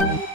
Bye.